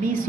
20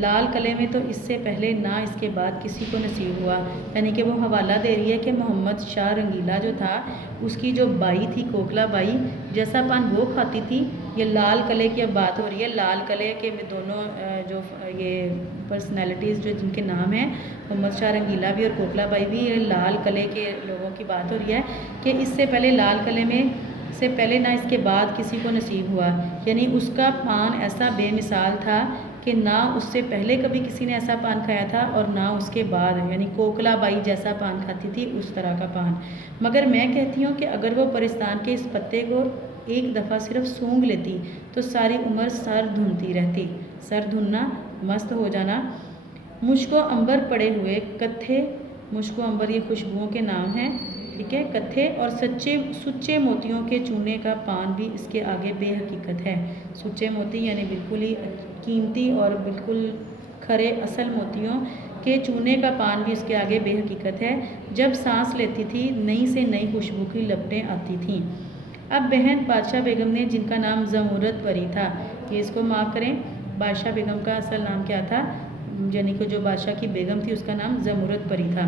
لال قلعے میں تو اس سے پہلے نہ اس کے بعد کسی کو نصیب ہوا، یعنی کہ وہ حوالہ دے رہی ہے کہ محمد شاہ رنگیلا جو تھا اس کی جو بائی تھی کوکلا بائی، جیسا پان وہ کھاتی تھی، یہ لال قلعے کی اب بات ہو رہی ہے۔ لال قلعے کے دونوں جو یہ پرسنالٹیز جو جن کے نام ہیں محمد شاہ رنگیلا بھی اور کوکلا بائی بھی، یہ لال قلعے کے لوگوں کی بات ہو رہی ہے کہ اس سے پہلے لال قلعے میں سے پہلے نہ اس کے بعد کسی کو نصیب ہوا، یعنی اس کا پان ایسا بے مثال تھا کہ نہ اس سے پہلے کبھی کسی نے ایسا پان کھایا تھا اور نہ اس کے بعد، یعنی کوکلا بائی جیسا پان کھاتی تھی اس طرح کا پان۔ مگر میں کہتی ہوں کہ اگر وہ پرستان کے اس پتے کو ایک دفعہ صرف سونگھ لیتی تو ساری عمر سر دھنتی رہتی۔ سر دھننا، مست ہو جانا۔ مشک و عنبر پڑے ہوئے کتھے، مشک و عنبر یہ خوشبوؤں کے نام ہیں، ٹھیک ہے، کتھے اور سچے موتیوں کے چونے کا پان بھی اس کے آگے بے حقیقت ہے۔ سچے موتی یعنی بالکل ہی قیمتی اور بالکل کھرے اصل موتیوں کے چونے کا پان بھی اس کے آگے بے حقیقت ہے۔ جب سانس لیتی تھی نئی سے نئی خوشبو کی لپٹیں آتی تھیں۔ اب بہن بادشاہ بیگم نے، جن کا نام زمرد پری تھا، یہ اس کو معاف کریں، بادشاہ بیگم کا اصل نام کیا تھا، یعنی کہ جو بادشاہ کی بیگم تھی اس کا نام زمرد پری تھا،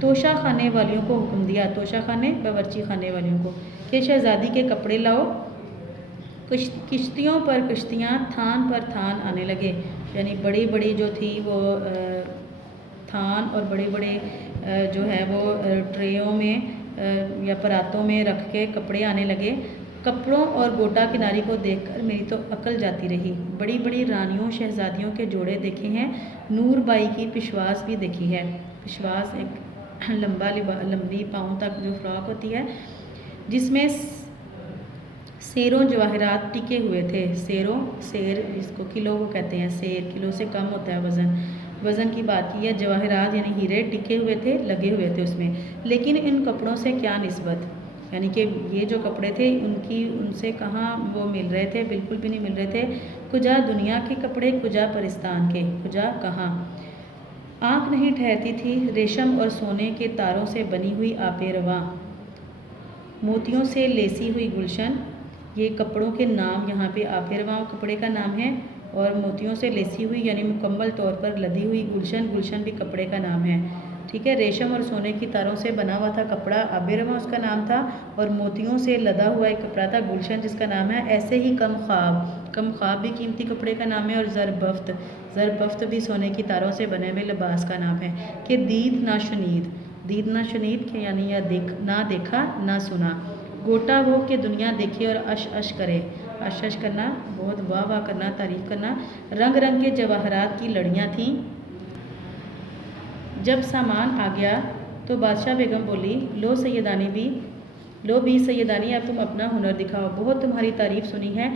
توشہ خانے والیوں کو حکم دیا، توشہ خانے باورچی خانے والیوں کو، کہ شہزادی کے کپڑے لاؤ۔ کشتیوں پر کشتیاں، تھان پر تھان آنے لگے، یعنی بڑی بڑی جو تھی وہ تھان اور بڑے بڑے جو ہے وہ ٹریوں میں یا پراتوں میں رکھ کے کپڑے آنے لگے۔ کپڑوں اور گوٹا کناری کو دیکھ کر میری تو عقل جاتی رہی۔ بڑی بڑی رانیوں شہزادیوں کے جوڑے دیکھے ہیں، نور بائی کی پشواس بھی دیکھی ہے۔ پشواس ایک لمبی پاؤں تک جو فراک ہوتی ہے جس میں سیروں جواہرات ٹکے ہوئے تھے۔ سیر اس کو کلو کو کہتے ہیں، سیر کلو سے کم ہوتا ہے وزن کی بات کی ہے۔ جواہرات یعنی ہیرے ٹکے ہوئے تھے، لگے ہوئے تھے اس میں، لیکن ان کپڑوں سے کیا نسبت، یعنی کہ یہ جو کپڑے تھے ان سے کہاں وہ مل رہے تھے، بالکل بھی نہیں مل رہے تھے۔ کجا دنیا کے کپڑے، کجا پرستان کے، کجا کہاں۔ آنکھ نہیں ٹھہرتی تھی، ریشم اور سونے کے تاروں سے بنی ہوئی آب رواں، موتیوں سے لیسی ہوئی گلشن، یہ کپڑوں کے نام یہاں پہ آب رواں کپڑے کا نام ہے، اور موتیوں سے لیسی ہوئی یعنی مکمل طور پر لدی ہوئی گلشن بھی کپڑے کا نام ہے، ٹھیک ہے۔ ریشم اور سونے کی تاروں سے بنا ہوا تھا کپڑا، آب رواں اس کا نام تھا، اور موتیوں سے لدا ہوا ایک کپڑا تھا گلشن جس کا نام ہے۔ ایسے ہی کم خواب بھی قیمتی کپڑے کا نام ہے، اور زربفت بھی سونے کی تاروں سے بنے ہوئے لباس کا نام ہے۔ کہ دید نہ شنید کہ یعنی نہ دیکھا نہ سنا، گوٹا وہ کہ دنیا دیکھے اور اش کرے، اش کرنا بہت واہ واہ کرنا، تعریف کرنا۔ رنگ رنگ کے جواہرات کی لڑیاں تھیں۔ جب سامان آ گیا تو بادشاہ بیگم بولی، لو بھی سیدانی اب تم اپنا ہنر دکھاؤ، بہت تمہاری تعریف سنی ہے،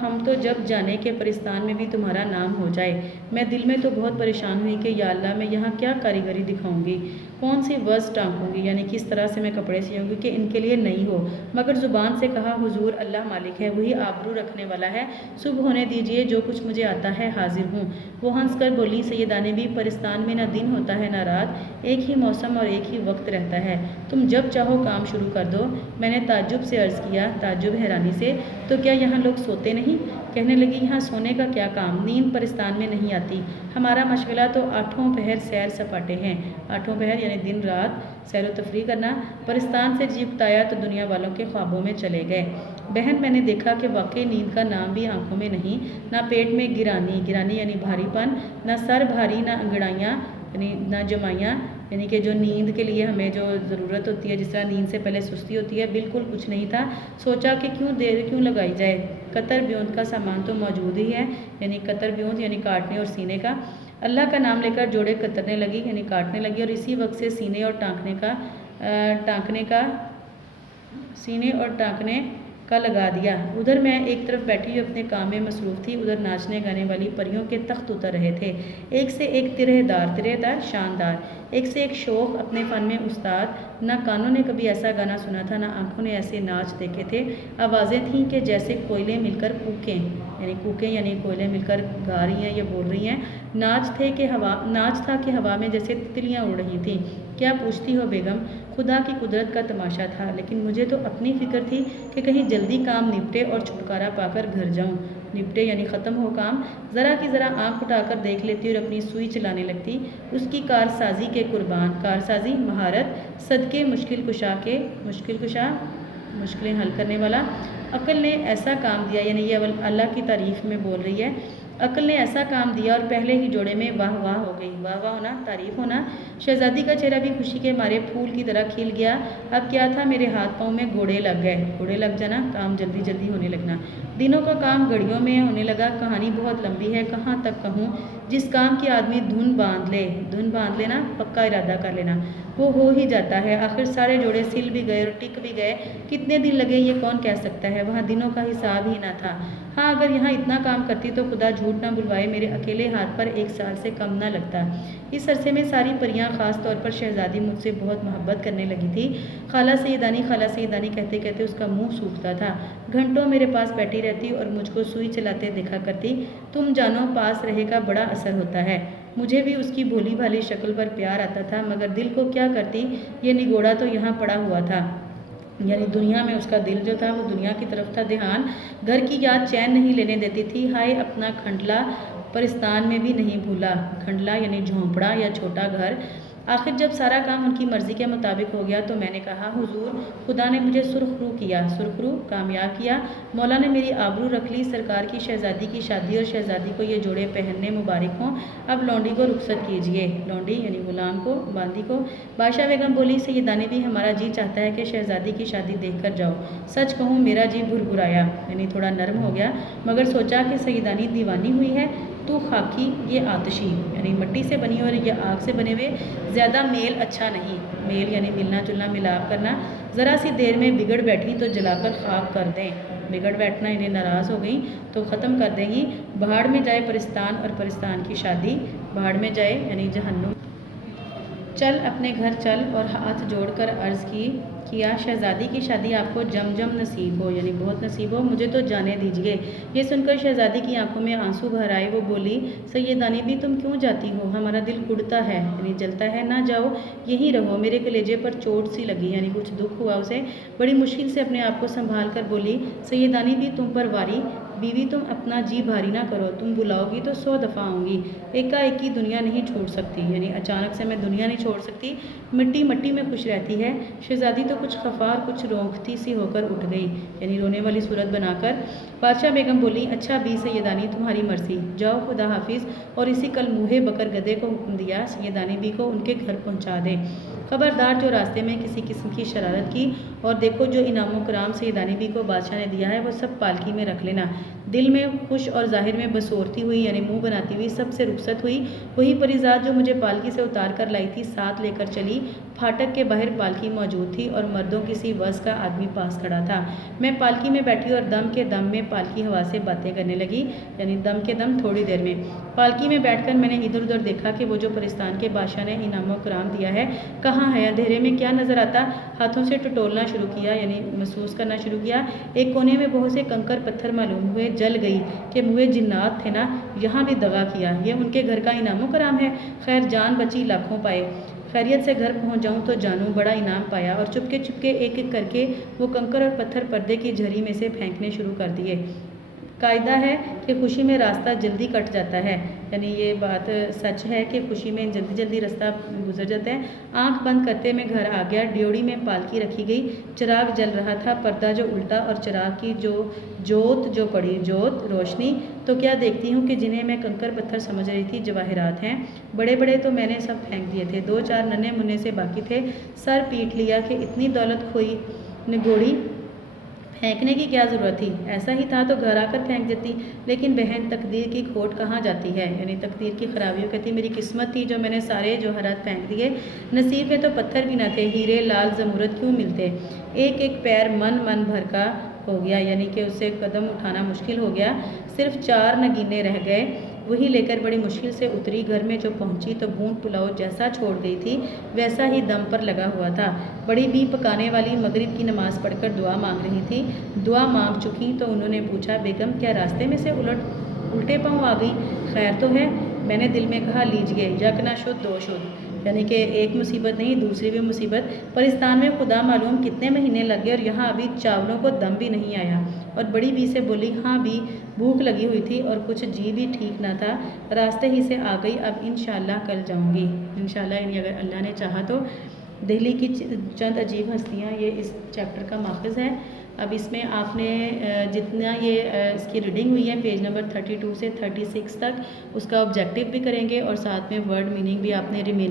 ہم تو جب جانے کہ پرستان میں بھی تمہارا نام ہو جائے۔ میں دل میں تو بہت پریشان ہوئی کہ یا اللہ میں یہاں کیا کاریگری دکھاؤں گی، کون سی وز ٹانکوں گی، یعنی کس طرح سے میں کپڑے سیوں گی کہ ان کے لیے نئی ہو۔ مگر زبان سے کہا، حضور اللہ مالک ہے، وہی آبرو رکھنے والا ہے، صبح ہونے دیجئے، جو کچھ مجھے آتا ہے حاضر ہوں۔ وہ ہنس کر بولی، سیدانی بھی پرستان میں نہ دن ہوتا ہے نہ رات، ایک ہی موسم اور ایک ہی وقت رہتا ہے، تم جب چاہو کام شروع کر دو۔ میں نے تعجب سے عرض کیا، تعجب حیرانی سے، تو کیا یہاں لوگ سوتے نہیں؟ کہنے لگی، یہاں سونے کا کیا کام، نیند پرستان میں نہیں آتی، ہمارا مشغلہ تو 8 پہر سیر سپاٹے ہیں، 8 پہر یعنی دن رات سیر و تفریح کرنا۔ پرستان سے جی بتایا تو دنیا والوں کے خوابوں میں چلے گئے۔ بہن میں نے دیکھا کہ واقعی نیند کا نام بھی آنکھوں میں نہیں، نہ پیٹ میں گرانی یعنی بھاری پن، نہ سر بھاری، نہ انگڑائیاں یعنی نہ جمائیاں، یعنی کہ جو نیند کے لیے ہمیں جو ضرورت ہوتی ہے، جس طرح نیند سے پہلے سستی ہوتی ہے، بالکل کچھ نہیں تھا۔ سوچا کہ کیوں لگائی جائے، قطر بیونت کا سامان تو موجود ہی ہے، یعنی قطر بیونت یعنی کاٹنے اور سینے کا۔ اللہ کا نام لے کر جوڑے کترنے لگی یعنی کاٹنے لگی، اور اسی وقت سے سینے اور ٹانکنے کا لگا دیا۔ ادھر میں ایک طرف بیٹھی ہوئی اپنے کام میں مصروف تھی، ادھر ناچنے گانے والی پریوں کے تخت اتر رہے تھے، ایک سے ایک ترہ دار شاندار، ایک سے ایک شوخ، اپنے فن میں استاد۔ نہ کانوں نے کبھی ایسا گانا سنا تھا، نہ آنکھوں نے ایسے ناچ دیکھے تھے۔ آوازیں تھیں کہ جیسے کوئلے مل کر کوکیں یعنی کوئلے مل کر گا رہی ہیں یا بول رہی ہیں۔ ناچ تھا کہ ہوا میں جیسے تتلیاں اڑ رہی تھیں۔ کیا پوچھتی ہو بیگم، خدا کی قدرت کا تماشا تھا، لیکن مجھے تو اپنی فکر تھی کہ کہیں جلدی کام نپٹے اور چھٹکارا پا کر گھر جاؤں۔ نپٹے یعنی ختم ہو کام، ذرا کی ذرا آنکھ اٹھا کر دیکھ لیتی اور اپنی سوئی چلانے لگتی۔ اس کی کارسازی کے قربان، کارسازی مہارت، صدقے مشکل کشا مشکلیں حل کرنے والا، عقل نے ایسا کام دیا، یعنی یہ اللہ کی تعریف میں بول رہی ہے، عقل نے ایسا کام دیا اور پہلے ہی جوڑے میں واہ واہ ہو گئی۔ واہ واہ ہونا، تعریف ہونا۔ شہزادی کا چہرہ بھی خوشی کے مارے پھول کی طرح کھل گیا۔ اب کیا تھا، میرے ہاتھ پاؤں میں گھوڑے لگ گئے، گھوڑے لگ جانا، کام جلدی جلدی ہونے لگنا، دنوں کا کام گھڑیوں میں ہونے لگا۔ کہانی بہت لمبی ہے، کہاں تک کہوں، جس کام کی آدمی دھن باندھ لینا، پکا ارادہ کر لینا، وہ ہو ہی جاتا ہے۔ آخر سارے جوڑے سل بھی گئے اور ٹک بھی گئے۔ کتنے دن لگے یہ کون کہہ سکتا ہے، وہاں دنوں کا حساب ہی نہ تھا۔ ہاں، اگر یہاں اتنا کام کرتی تو خدا جھوٹ نہ بلوائے میرے اکیلے ہاتھ پر 1 سال سے کم نہ لگتا۔ اس عرصے میں ساری پریاں، خاص طور پر شہزادی، مجھ سے بہت محبت کرنے لگی تھی۔ خالہ سیدانی کہتے کہتے اس کا منہ سوکھتا تھا۔ گھنٹوں میرے پاس بیٹھی رہتی اور مجھ کو سوئی چلاتے دیکھا کرتی۔ تم جانو، پاس رہے کا بڑا اثر ہوتا ہے۔ مجھے بھی اس کی بھولی بھالی شکل پر پیار آتا تھا، مگر دل کو کیا کرتی، یہ نگوڑا تو یہاں پڑا ہوا تھا، یعنی دنیا میں اس کا دل جو تھا وہ دنیا کی طرف تھا۔ دھیان، گھر کی یاد چین نہیں لینے دیتی تھی۔ ہائے، اپنا کھنڈلا پرستان میں بھی نہیں بھولا۔ کھنڈلا یعنی جھونپڑا یا چھوٹا گھر۔ آخر جب سارا کام ان کی مرضی کے مطابق ہو گیا تو میں نے کہا، حضور، خدا نے مجھے سرخ رو کیا، سرخ رو کامیاب کیا، مولا نے میری آبرو رکھ لی۔ سرکار کی شہزادی کی شادی اور شہزادی کو یہ جوڑے پہننے مبارک ہوں۔ اب لونڈی کو رخصت کیجیے۔ لونڈی یعنی غلام کو، باندی کو۔ بادشاہ بیگم بولی، سیدانی بھی ہمارا جی چاہتا ہے کہ شہزادی کی شادی دیکھ کر جاؤ۔ سچ کہوں، میرا جی بھربھرایا، یعنی تھوڑا نرم ہو گیا، مگر سوچا کہ سیدانی دیوانی ہوئی ہے، تو خاکی یہ آتشی، یعنی مٹی سے بنی اور یہ آگ سے بنے ہوئے زیادہ میل اچھا نہیں۔ میل یعنی ملنا جلنا، ملاپ کرنا۔ ذرا سی دیر میں بگڑ بیٹھی تو جلا کر خاک کر دیں۔ بگڑ بیٹھنا یعنی ناراض ہو گئی تو ختم کر دیں گی۔ بہاڑ میں جائے پرستان اور پرستان کی شادی، بہاڑ میں جائے یعنی جہنم۔ چل اپنے گھر چل، اور ہاتھ جوڑ کر عرض کیا، شہزادی کی شادی آپ کو جم جم نصیب ہو، یعنی بہت نصیب ہو، مجھے تو جانے دیجیے۔ یہ سن کر شہزادی کی آنکھوں میں آنسو بھر آئے۔ وہ بولی، سیدانی بھی تم کیوں جاتی ہو، ہمارا دل کڑتا ہے، یعنی جلتا ہے، نہ جاؤ، یہیں رہو۔ میرے کلیجے پر چوٹ سی لگی، یعنی کچھ دکھ ہوا اسے۔ بڑی مشکل سے اپنے آپ کو سنبھال کر بولی، سیدانی بھی تم پر واری، بیوی تم اپنا جی بھاری نہ کرو، تم بلاؤ گی تو 100 دفعہ آؤں گی، ایک دنیا نہیں چھوڑ سکتی، یعنی اچانک سے میں دنیا نہیں چھوڑ سکتی، مٹی مٹی میں خوش رہتی ہے۔ شہزادی تو کچھ خفا اور کچھ رونقتی سی ہو کر اٹھ گئی، یعنی رونے والی صورت بنا کر۔ بادشاہ بیگم بولی، اچھا بھی سیدانی، تمہاری مرضی، جاؤ، خدا حافظ، اور اسی کل موہے بکر گدے کو حکم دیا سیدانی بھی کو ان کے گھر پہنچا دے۔ خبردار جو راستے میں کسی قسم کی شرارت کی، اور دیکھو جو انعام و کرام سیدانی بھی کو بادشاہ نے دیا ہے وہ سب پالکی میں رکھ لینا۔ دل میں خوش اور ظاہر میں بسورتی ہوئی، یعنی منہ بناتی ہوئی سب سے رخصت ہوئی۔ وہی پریزاد جو مجھے پالکی سے اتار کر لائی تھی ساتھ لے کر چلی۔ پھاٹک کے باہر پالکی موجود تھی اور مردوں کسی وضع کا آدمی پاس کھڑا تھا۔ میں پالکی میں بیٹھی اور دم کے دم میں پالکی ہوا سے باتیں کرنے لگی، یعنی دم کے دم تھوڑی دیر میں۔ پالکی میں بیٹھ کر میں نے ادھر ادھر دیکھا کہ وہ جو پرستان کے بادشاہ نے انعام و کرام دیا ہے کہاں ہے، اندھیرے میں کیا نظر آتا۔ ہاتھوں سے ٹٹولنا شروع کیا، یعنی محسوس کرنا شروع کیا۔ ایک کونے میں بہت سے کنکر پتھر معلوم ہوئے۔ جل گئی کہ موئے جنات تھے نا، یہاں بھی دغا کیا، یہ ان کے گھر کا انعام و کرام ہے۔ خیر، جان بچی لاکھوں پائے، خیریت سے گھر پہنچ جاؤں تو جانوں بڑا انعام پایا۔ اور چپکے چپکے ایک ایک کر کے وہ کنکر اور پتھر پردے کی جھری میں سے پھینکنے شروع کر دیے۔ قاعدہ ہے کہ خوشی میں راستہ جلدی کٹ جاتا ہے، یعنی یہ بات سچ ہے کہ خوشی میں جلدی جلدی راستہ گزر جاتا ہے۔ آنکھ بند کرتے میں گھر آ گیا۔ ڈیوڑی میں پالکی رکھی گئی، چراغ جل رہا تھا، پردہ جو الٹا اور چراغ کی جوت جو پڑی، جوت روشنی، تو کیا دیکھتی ہوں کہ جنہیں میں کنکر پتھر سمجھ رہی تھی جواہرات ہیں۔ بڑے بڑے تو میں نے سب پھینک دیے تھے، 2-4 ننھے منھے سے باقی تھے۔ سر پیٹ لیا کہ اتنی دولت کھوئی نگوڑی، پھینکنے کی کیا ضرورت تھی، ایسا ہی تھا تو گھر آ کر پھینک دیتی۔ لیکن بہن، تقدیر کی کھوٹ کہاں جاتی ہے، یعنی تقدیر کی خرابیوں کہتی میری قسمت تھی جو میں نے سارے جوہرات پھینک دیے۔ نصیب میں تو پتھر بھی نہ تھے، ہیرے لال زمرد کیوں ملتے۔ ایک ایک پیر من بھر کا ہو گیا، یعنی کہ اسے قدم اٹھانا مشکل ہو گیا۔ صرف 4 نگینے رہ گئے، وہی لے کر بڑی مشکل سے اتری۔ گھر میں جو پہنچی تو بونٹ پلاؤ جیسا چھوڑ گئی تھی ویسا ہی دم پر لگا ہوا تھا۔ بڑی بھی پکانے والی مغرب کی نماز پڑھ کر دعا مانگ رہی تھی۔ دعا مانگ چکی تو انہوں نے پوچھا، بیگم کیا راستے میں سے الٹے پاؤں آ گئی، خیر تو ہے؟ میں نے دل میں کہا، لیجیے، یک نہ شد دو شد، یعنی کہ ایک مصیبت نہیں دوسری بھی مصیبت۔ پرستان میں خدا معلوم کتنے مہینے لگ گئے اور یہاں ابھی چاولوں کو دم بھی نہیں آیا، اور بڑی بی سے بولی ہاں بی بھوک لگی ہوئی تھی اور کچھ جی بھی ٹھیک نہ تھا، راستے ہی سے آ گئی، اب انشاءاللہ کل جاؤں گی۔ انشاءاللہ یعنی اگر اللہ نے چاہا تو۔ دہلی کی چند عجیب ہستیاں یہ اس چیپٹر کا ماخذ ہے۔ اب اس میں آپ نے جتنا یہ اس کی ریڈنگ ہوئی ہے پیج نمبر 32 سے 36 تک، اس کا آبجیکٹیو بھی کریں گے اور ساتھ میں ورڈ میننگ بھی آپ نے ریمیننگ